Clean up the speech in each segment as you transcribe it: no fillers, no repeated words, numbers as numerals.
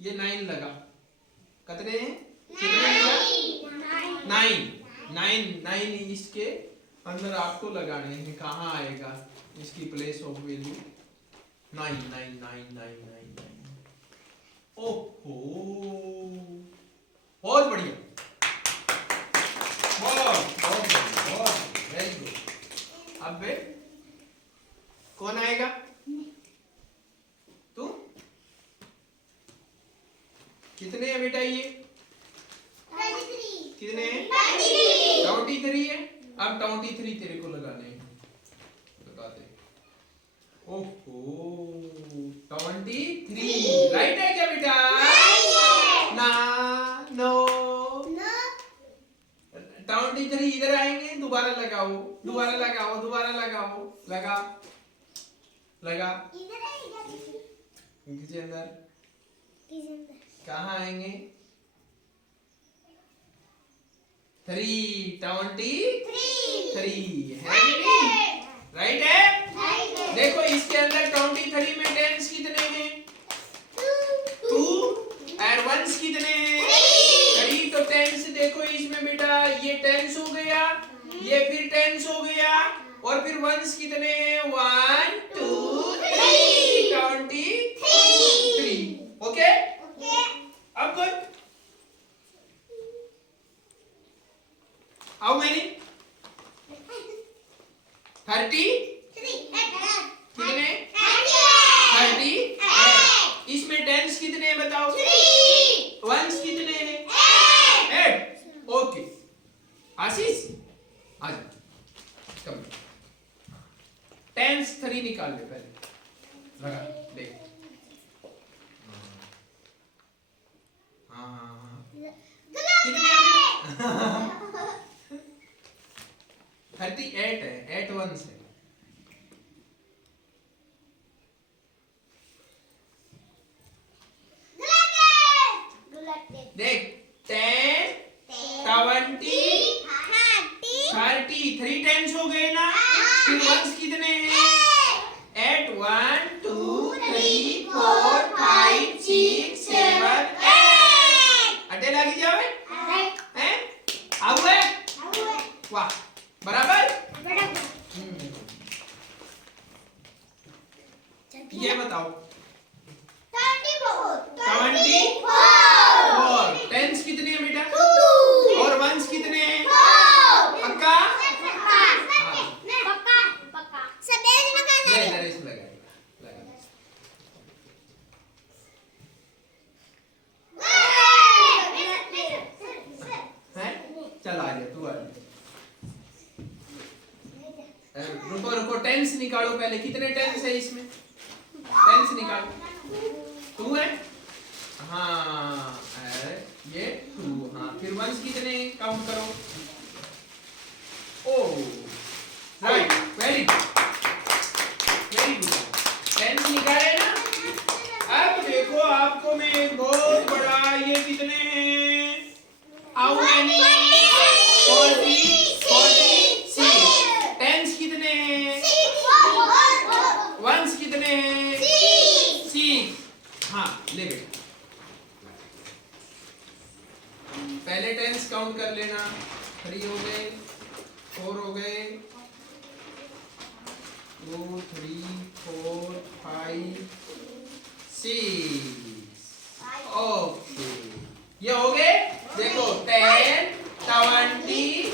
ये 9 लगा। कितने लगा? 9 इसके अंदर आपको लगाने हैं। कहाँ आएगा इसकी प्लेस ऑफ वैल्यू? 9। ओहो, बहुत बढ़िया, बहुत वेरी गुड। अब बे कौन आएगा? तू? कितने है बेटा ये? 23। कितने हैं? 23 है। अब 23 तेरे को लगाने हैं। बता दे। ओहो, 23 राइट है क्या बेटा? ना, नो, 23 इधर आएंगे। दोबारा लगाओ, लगा किसके अंदर? कहाँ आएंगे? 23 है। राइट है। देखो इसके अंदर 23 में टेंस कितने हैं? 2 और वंस कितने हैं? 3। तो टेंस देखो इसमें बेटा, ये टेंस हो गया, ये फिर टेंस हो गया, और फिर वंस कितने हैं? 1 2 3 23। ओके, अब गुड। How many? 30 कितने? 30। इसमें टेंस कितने हैं बताओ? 3। वंस कितने हैं? 8। ओके आशीष आ जा, कम टेंस 3 निकाल ले पहले। लगा देख। हाँ कितने हैं? 38 है। 8 वंस है। देख 10 20 30 3 टेंस हो गए ना। फिर वंस कितने हैं? 8 1 2 3 4 5 6 7 8। अटे लगी जावे हैं? आउ है? वाह, बराबर। ये बताओ 24। टेंस कितने हैं बेटा? 2 और वंस कितने हैं? 4। पक्का? चल आ जा, तू आ जा। रुको टेंस निकालो पहले। कितने टेंस है इसमें? टेंस निकालो। 2 है। हाँ ये 2। हाँ फिर वंस कितने? काउंट करो। ओ राइट, वेरी गुड। टेंस निकाले ना। अब देखो आपको मैं एक बहुत बड़ा, ये कितने हैं? How many? 46। टेंस कितने हैं? वंस कितने हैं? 6। हाँ ले बेटा, पहले टेंस काउंट कर लेना। 3 हो गए, 4 हो गए, 2 3 4 5 6। ओके ये हो गए। देखो 10 20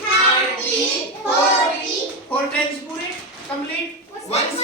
30 40 4 टेंस पूरे कंप्लीट। वंस